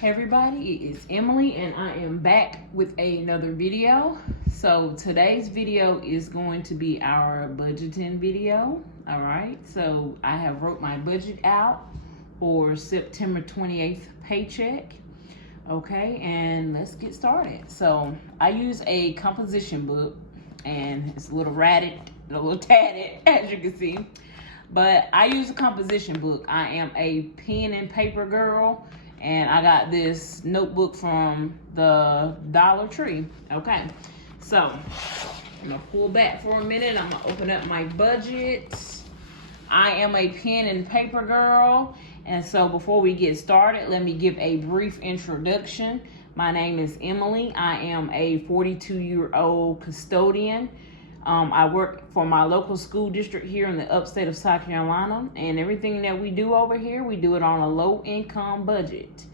Hey everybody, it is Emily and I am back with another video. So today's video is going to be our budgeting video. All right, so I have wrote my budget out for September 28th paycheck. Okay, and let's get started. So I use a composition book and it's a little ratted, a little tatted as you can see. But I use a composition book. I am a pen and paper girl. And I got this notebook from the Dollar Tree. Okay, so I'm gonna pull back for a minute. I'm gonna open up my budget. I am a pen and paper girl. And so before we get started, let me give a brief introduction. My name is Emily. I am a 42-year-old custodian. I work for my local school district here in the upstate of South Carolina, and everything that we do over here, we do it on a low income budget.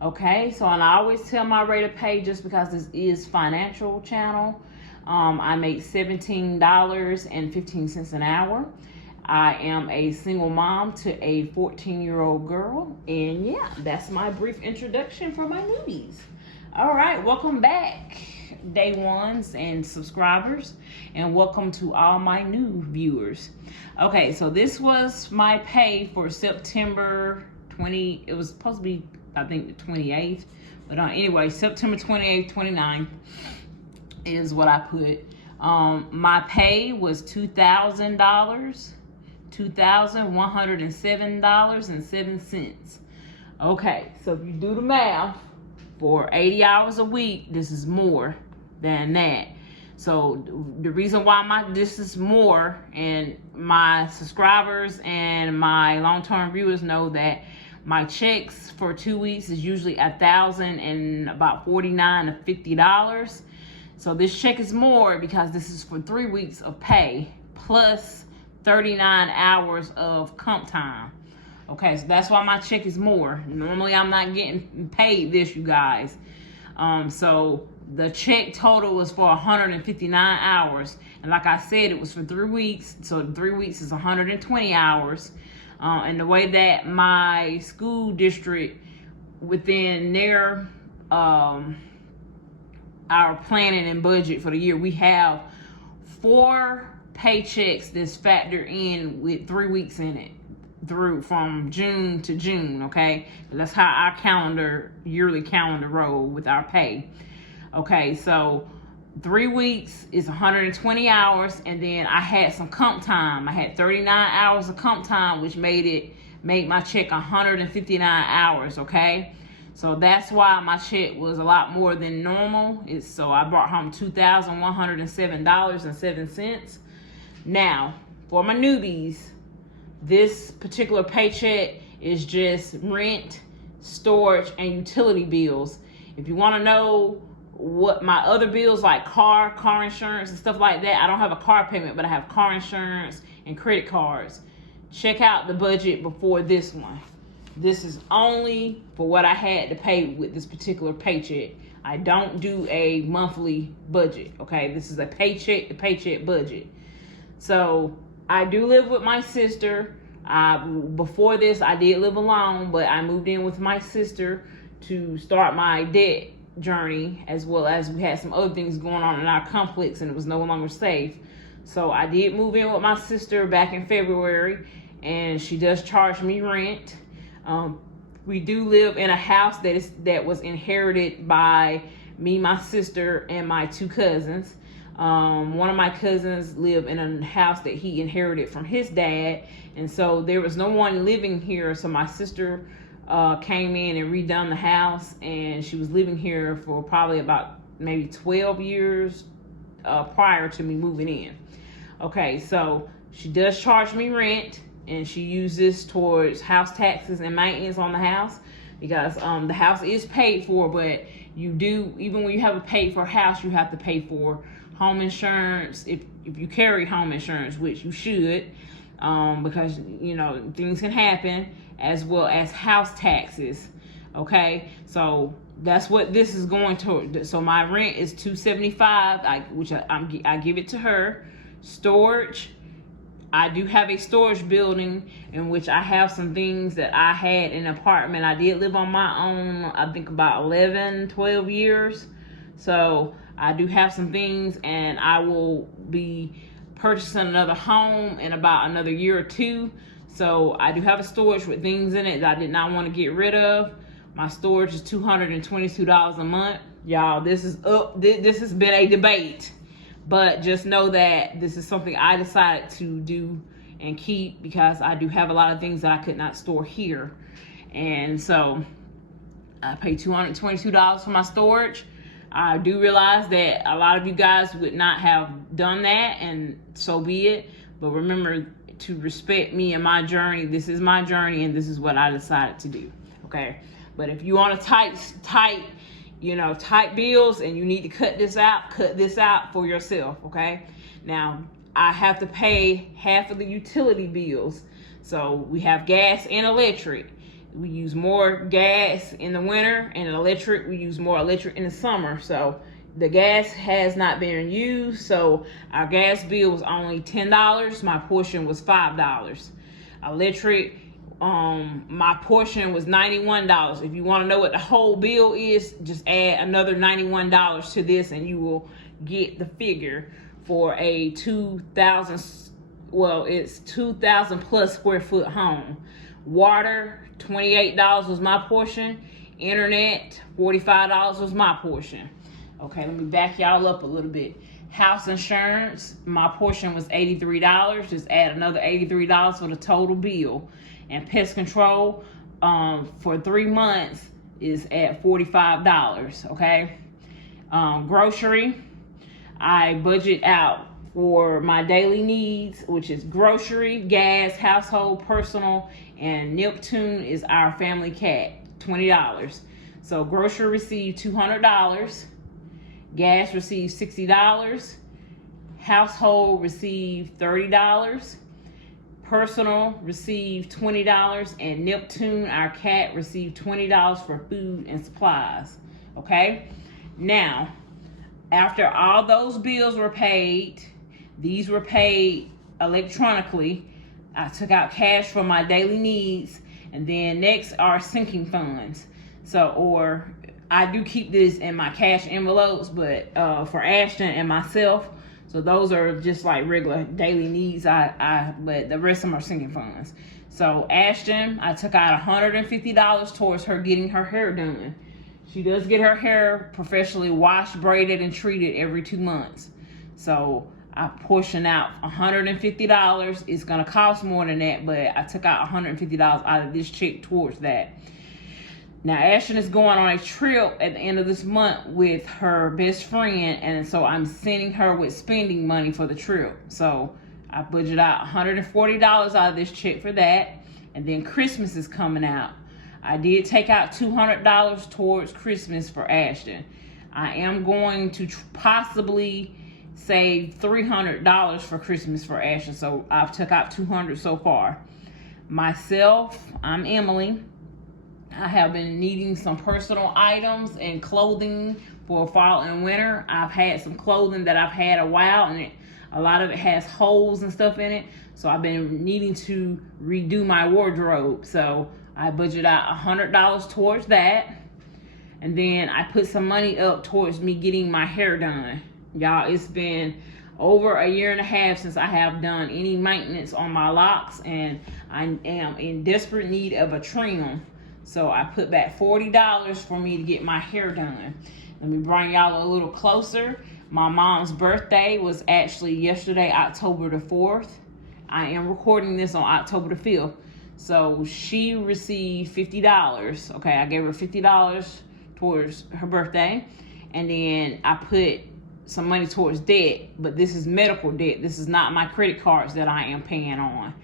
Okay, so and I always tell my rate of pay just because this is financial channel. I make $17.15 an hour. I am a single mom to a 14-year-old girl, and yeah, that's my brief introduction for my newbies. All right, welcome back, day ones and subscribers, and welcome to all my new viewers. Okay, so this was my pay for September 20, it was supposed to be, I think, the 28th, but anyway, September 28th, 29th is what I put. My pay was $2,000, $2,107.07. Okay, so if you do the math, for 80 hours a week, this is more than that. So the reason why this is more, and my subscribers and my long-term viewers know that my checks for 2 weeks is usually $1,000 and about $49 to $50. So this check is more because this is for 3 weeks of pay plus 39 hours of comp time. Okay, so that's why my check is more. Normally, I'm not getting paid this, you guys. So the check total was for 159 hours. And like I said, it was for 3 weeks. So 3 weeks is 120 hours. And the way that my school district, within their, our planning and budget for the year, we have 4 paychecks that's factored in with 3 weeks in it. Through from June to June, okay? That's how our yearly calendar roll with our pay. Okay, so 3 weeks is 120 hours, and then I had some comp time. I had 39 hours of comp time, which made my check 159 hours, okay? So that's why my check was a lot more than normal. So I brought home $2,107.07. Now, for my newbies, this particular paycheck is just rent, storage, and utility bills. If you want to know what my other bills, like car insurance and stuff like that, I don't have a car payment, but I have car insurance and credit cards. Check out the budget before this one. This is only for what I had to pay with this particular paycheck. I don't do a monthly budget, okay? This is a paycheck to paycheck budget. So I do live with my sister. Before this, I did live alone, but I moved in with my sister to start my debt journey, as well as we had some other things going on in our complex and it was no longer safe. So I did move in with my sister back in February, and she does charge me rent. We do live in a house that was inherited by me, my sister, and my 2 cousins. One of my cousins lived in a house that he inherited from his dad, and so there was no one living here. So my sister came in and redone the house, and she was living here for probably about maybe 12 years prior to me moving in. Okay, so she does charge me rent, and she uses towards house taxes and maintenance on the house, because the house is paid for, but you do, even when you have a paid for house, you have to pay for home insurance if you carry home insurance, which you should, because you know things can happen, as well as house taxes. Okay, so that's what this is going to. So my rent is $275, which I give it to her. Storage, I do have a storage building in which I have some things that I had in an apartment. I did live on my own, I think about 11, 12 years. So I do have some things, and I will be purchasing another home in about another year or two. So I do have a storage with things in it that I did not want to get rid of. My storage is $222 a month. Y'all, this has been a debate. But just know that this is something I decided to do and keep, because I do have a lot of things that I could not store here. And so I pay $222 for my storage. I do realize that a lot of you guys would not have done that, and so be it. But remember to respect me and my journey. This is my journey, and this is what I decided to do. Okay? But if you want to tight bills and you need to cut this out for yourself, okay? Now, I have to pay half of the utility bills. So we have gas and electric. We use more gas in the winter, and electric, we use more electric in the summer. So the gas has not been used, so our gas bill was only $10. My portion was $5. Electric, my portion was $91. If you want to know what the whole bill is, just add another $91 to this, and you will get the figure for a 2,000 plus square foot home. Water, $28 was my portion. Internet, $45 was my portion. Okay, let me back y'all up a little bit. House insurance, my portion was $83. Just add another $83 for the total bill. And pest control for 3 months is at $45, okay? Grocery, I budget out for my daily needs, which is grocery, gas, household, personal, and Neptune is our family cat, $20. So grocery received $200, gas received $60, household received $30, personal received $20, and Neptune, our cat, received $20 for food and supplies. Okay? Now, after all those bills were paid, these were paid electronically. I took out cash for my daily needs, and then next are sinking funds. Or I do keep this in my cash envelopes, but for Ashton and myself, so those are just like regular daily needs. But the rest of them are sinking funds. So Ashton, I took out $150 towards her getting her hair done. She does get her hair professionally washed, braided, and treated every 2 months. So I portion out $150. It's gonna cost more than that, but I took out $150 out of this check towards that. Now, Ashton is going on a trip at the end of this month with her best friend, and so I'm sending her with spending money for the trip. So I budget out $140 out of this check for that, and then Christmas is coming out. I did take out $200 towards Christmas for Ashton. I am going to possibly save $300 for Christmas for Ashton, so I've took out $200 so far. Myself, I'm Emily. I have been needing some personal items and clothing for fall and winter. I've had some clothing that I've had a while, and a lot of it has holes and stuff in it. So I've been needing to redo my wardrobe. So I budget out $100 towards that. And then I put some money up towards me getting my hair done. Y'all, it's been over a year and a half since I have done any maintenance on my locks, and I am in desperate need of a trim. So I put back $40 for me to get my hair done. Let me bring y'all a little closer. My mom's birthday was actually yesterday, October the 4th. I am recording this on October the 5th. So she received $50. Okay, I gave her $50 towards her birthday. And then I put some money towards debt, but this is medical debt. This is not my credit cards that I am paying on.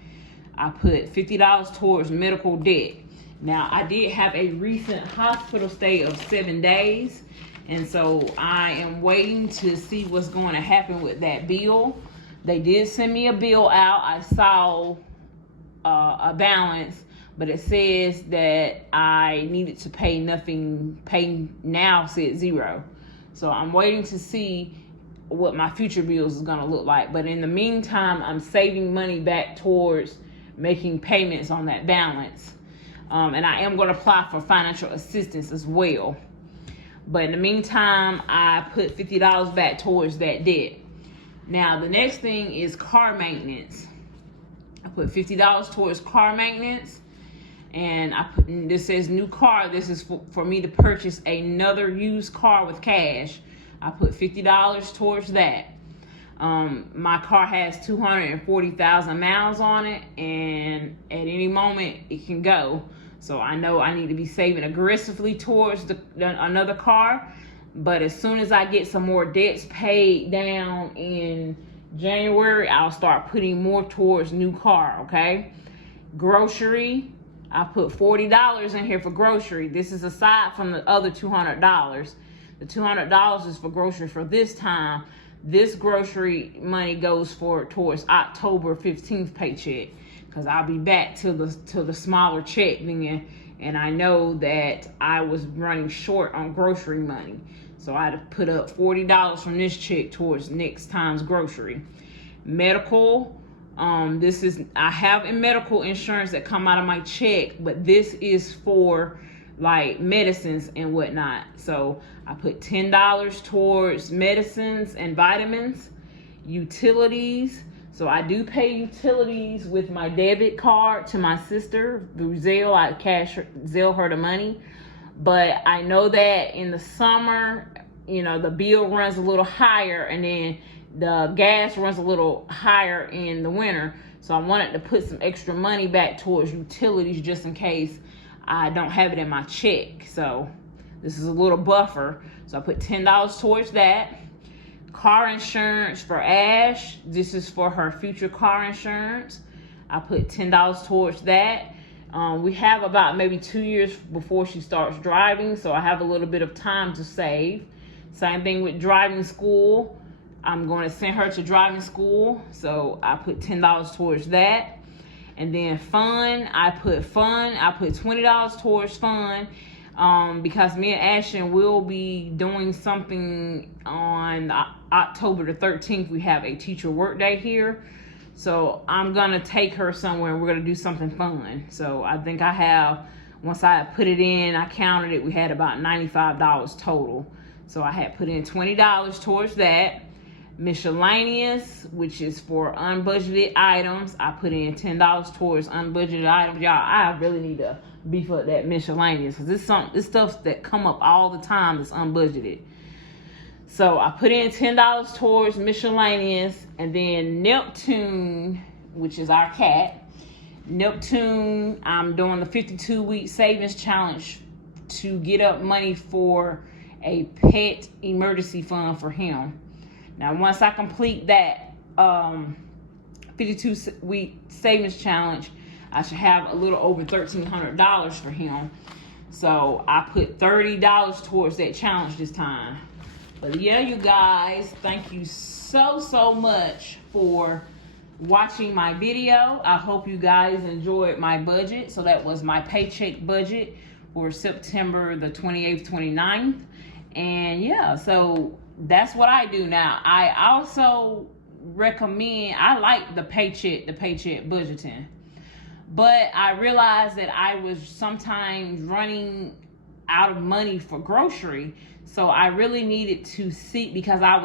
I put $50 towards medical debt. Now, I did have a recent hospital stay of 7 days, and so I am waiting to see what's going to happen with that bill. They did send me a bill out. I saw a balance, but it says that I needed to pay nothing. Pay now said 0. So I'm waiting to see what my future bills is going to look like. But in the meantime, I'm saving money back towards making payments on that balance. And I am going to apply for financial assistance as well. But in the meantime, I put $50 back towards that debt. Now, the next thing is car maintenance. I put $50 towards car maintenance. And this says new car. This is for me to purchase another used car with cash. I put $50 towards that. My car has 240,000 miles on it, and at any moment it can go. So I know I need to be saving aggressively towards another car. But as soon as I get some more debts paid down in January, I'll start putting more towards new car, okay? Grocery, I put $40 in here for grocery. This is aside from the other $200. The $200 is for grocery for this time. This grocery money goes towards October 15th paycheck, because I'll be back to the smaller check then, and I know that I was running short on grocery money. So I had to put up $40 from this check towards next time's grocery. Medical, I have a medical insurance that come out of my check, but this is for like medicines and whatnot. So I put $10 towards medicines and vitamins. Utilities, so I do pay utilities with my debit card to my sister through Zelle. I Zelle her the money. But I know that in the summer, the bill runs a little higher, and then the gas runs a little higher in the winter. So I wanted to put some extra money back towards utilities just in case I don't have it in my check. So this is a little buffer. So I put $10 towards that. Car insurance for Ash. This is for her future car insurance. I put $10 towards that. We have about maybe 2 years before she starts driving, so I have a little bit of time to save. Same thing with driving school. I'm going to send her to driving school, so I put $10 towards that. And then fun, I put $20 towards fun, because me and Ashton will be doing something on October the 13th. We have a teacher work day here. So I'm going to take her somewhere and we're going to do something fun. So I think once I put it in, I counted it, we had about $95 total. So I had put in $20 towards that. Miscellaneous, which is for unbudgeted items, I put in $10 towards unbudgeted items. Y'all, I really need to beef up that miscellaneous, because this stuff that come up all the time is unbudgeted. So I put in $10 towards miscellaneous. And then Neptune, which is our cat, Neptune, I'm doing the 52-week savings challenge to get up money for a pet emergency fund for him. Now, once I complete that 52-week savings challenge, I should have a little over $1,300 for him. So I put $30 towards that challenge this time. But yeah, you guys, thank you so much for watching my video. I hope you guys enjoyed my budget. So that was my paycheck budget for September the 28th, 29th. And yeah, so that's what I do now. I also recommend, I like the paycheck budgeting. But I realized that I was sometimes running out of money for grocery. So I really needed to seek, because I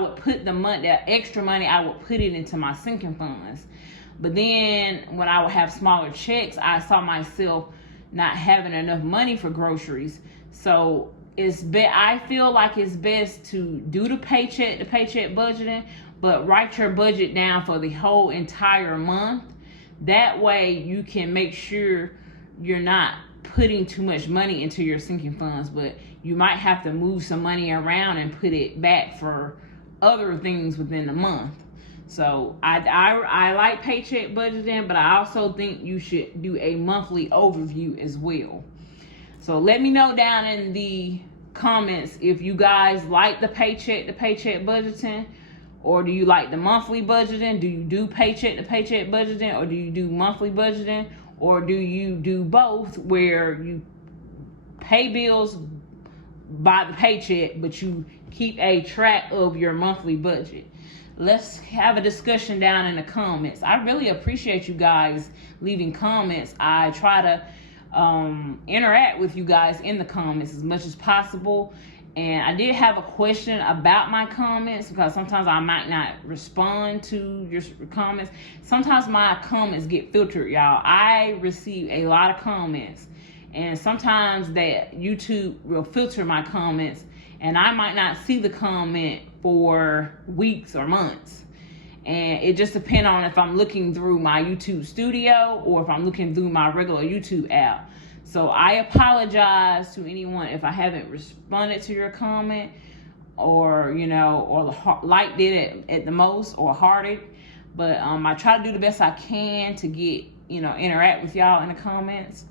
would put the extra money, I would put it into my sinking funds. But then when I would have smaller checks, I saw myself not having enough money for groceries. So I feel like it's best to do the paycheck budgeting, but write your budget down for the whole entire month. That way you can make sure you're not putting too much money into your sinking funds, but you might have to move some money around and put it back for other things within the month. So I like paycheck budgeting, but I also think you should do a monthly overview as well. So let me know down in the comments if you guys like the paycheck budgeting, or do you like the monthly budgeting? Do you do paycheck budgeting, or do you do monthly budgeting, or do you do both where you pay bills by the paycheck, but you keep a track of your monthly budget. Let's have a discussion down in the comments. I really appreciate you guys leaving comments. I try to interact with you guys in the comments as much as possible. And I did have a question about my comments, because sometimes I might not respond to your comments. Sometimes my comments get filtered, y'all. I receive a lot of comments, and sometimes that YouTube will filter my comments, and I might not see the comment for weeks or months. And it just depends on if I'm looking through my YouTube studio or if I'm looking through my regular YouTube app. So I apologize to anyone if I haven't responded to your comment, or liked it at the most, or hearted. But I try to do the best I can to get, interact with y'all in the comments.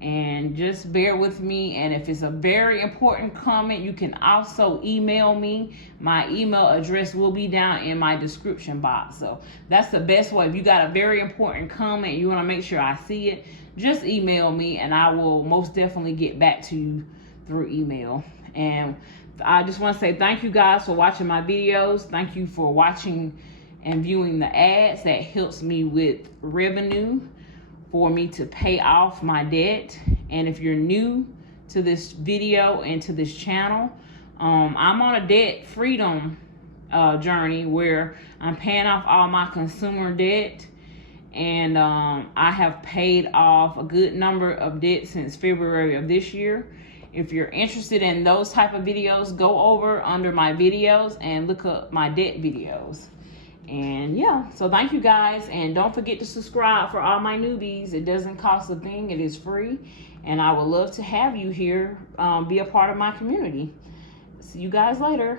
And just bear with me. And if it's a very important comment, you can also email me. My email address will be down in my description box. So that's the best way. If you got a very important comment, you want to make sure I see it, just email me, and I will most definitely get back to you through email. And I just want to say thank you guys for watching my videos. Thank you for watching and viewing the ads. That helps me with revenue for me to pay off my debt. And if you're new to this video and to this channel, I'm on a debt freedom journey where I'm paying off all my consumer debt. And I have paid off a good number of debts since February of this year. If you're interested in those type of videos, go over under my videos and look up my debt videos. And yeah, so thank you guys. And don't forget to subscribe for all my newbies. It doesn't cost a thing. It is free. And I would love to have you here, be a part of my community. See you guys later.